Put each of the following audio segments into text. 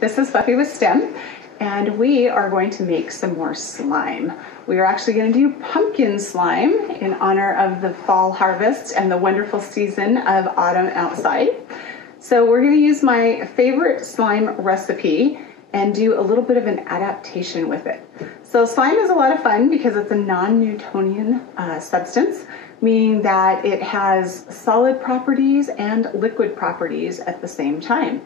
This is Buffy with STEM, and we are going to make some more slime. We are actually going to do pumpkin slime in honor of the fall harvest and the wonderful season of autumn outside. So we're going to use my favorite slime recipe and do a little bit of an adaptation with it. So slime is a lot of fun because it's a non-Newtonian substance, meaning that it has solid properties and liquid properties at the same time.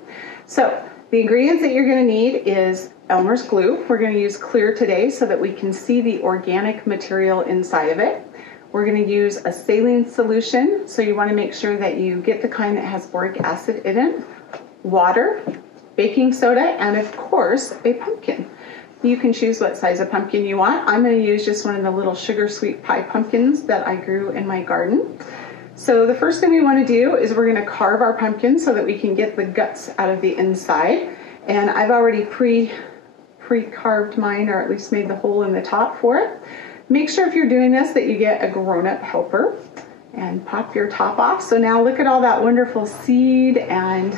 So the ingredients that you're going to need is Elmer's glue. We're going to use clear today so that we can see the organic material inside of it. We're going to use a saline solution, so you want to make sure that you get the kind that has boric acid in it, water, baking soda, and of course a pumpkin. You can choose what size of pumpkin you want. I'm going to use just one of the little sugar sweet pie pumpkins that I grew in my garden. So the first thing we want to do is we're going to carve our pumpkin so that we can get the guts out of the inside. And I've already pre-carved mine, or at least made the hole in the top for it. Make sure if you're doing this that you get a grown-up helper and pop your top off. So now look at all that wonderful seed and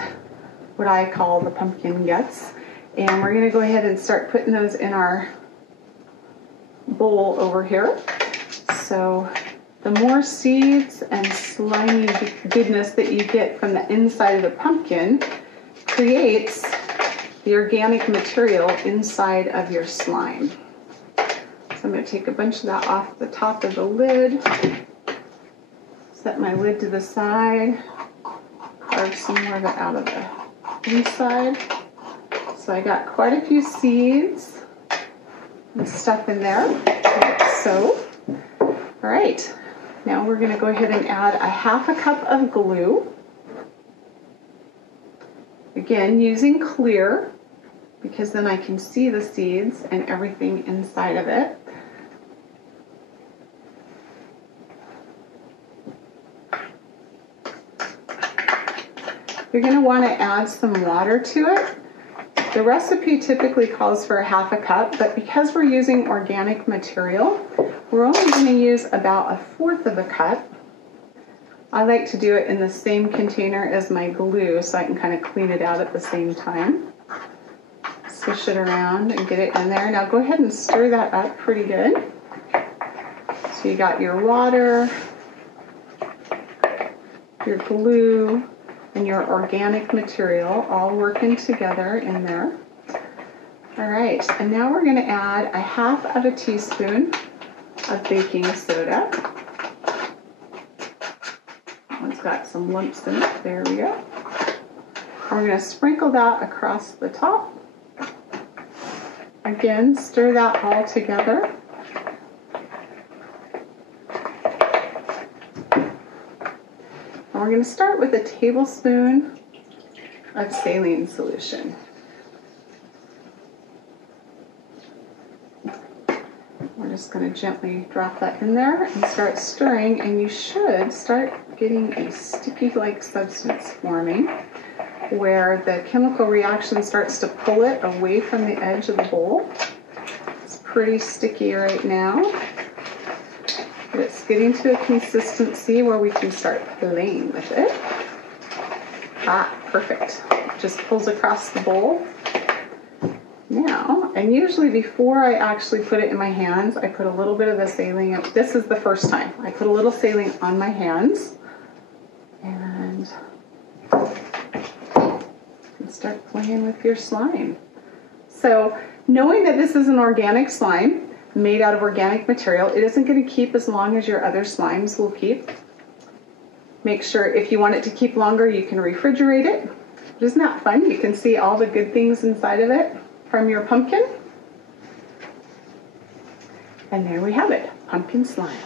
what I call the pumpkin guts. And we're going to go ahead and start putting those in our bowl over here. So the more seeds and slimy goodness that you get from the inside of the pumpkin creates the organic material inside of your slime. So I'm going to take a bunch of that off the top of the lid, set my lid to the side, carve some more of it out of the inside. So I got quite a few seeds and stuff in there, like so. All right, now we're going to go ahead and add a half a cup of glue. Again, using clear, because then I can see the seeds and everything inside of it. You're going to want to add some water to it. The recipe typically calls for a half a cup, but because we're using organic material, we're only going to use about a fourth of a cup. I like to do it in the same container as my glue so I can kind of clean it out at the same time. Swish it around and get it in there. Now go ahead and stir that up pretty good. So you got your water, your glue, and your organic material all working together in there. All right, and now we're going to add a half of a teaspoon of baking soda. That one's got some lumps in it. There we go. And we're going to sprinkle that across the top. Again, stir that all together. And we're going to start with a tablespoon of saline solution. We're just going to gently drop that in there and start stirring, and you should start getting a sticky-like substance forming where the chemical reaction starts to pull it away from the edge of the bowl. It's pretty sticky right now, but it's getting to a consistency where we can start playing with it. Ah, perfect. It just pulls across the bowl. Now, and usually before I actually put it in my hands, I put a little bit of the saline. This is the first time. I put a little saline on my hands and start playing with your slime. So knowing that this is an organic slime made out of organic material, it isn't going to keep as long as your other slimes will keep. Make sure if you want it to keep longer, you can refrigerate it. Isn't that fun? You can see all the good things inside of it from your pumpkin. And there we have it, pumpkin slime.